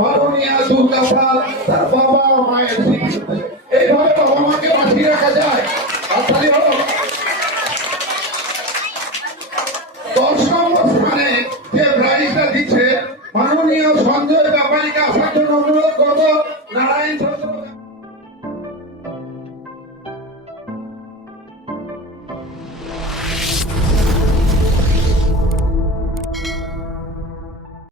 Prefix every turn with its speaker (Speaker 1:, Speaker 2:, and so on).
Speaker 1: মাননীয়া দুর্গাশাল তার বাবা ও মায়ের এইভাবে বাবা মাকে বাঁচিয়ে রাখা যায়। আপনারই হল দশ নম্বর স্থানে যে প্রাইজটা দিচ্ছে, মাননীয় সঞ্জয় ব্যাপারীকে আসার জন্য অনুরোধ করব, নারায়ণ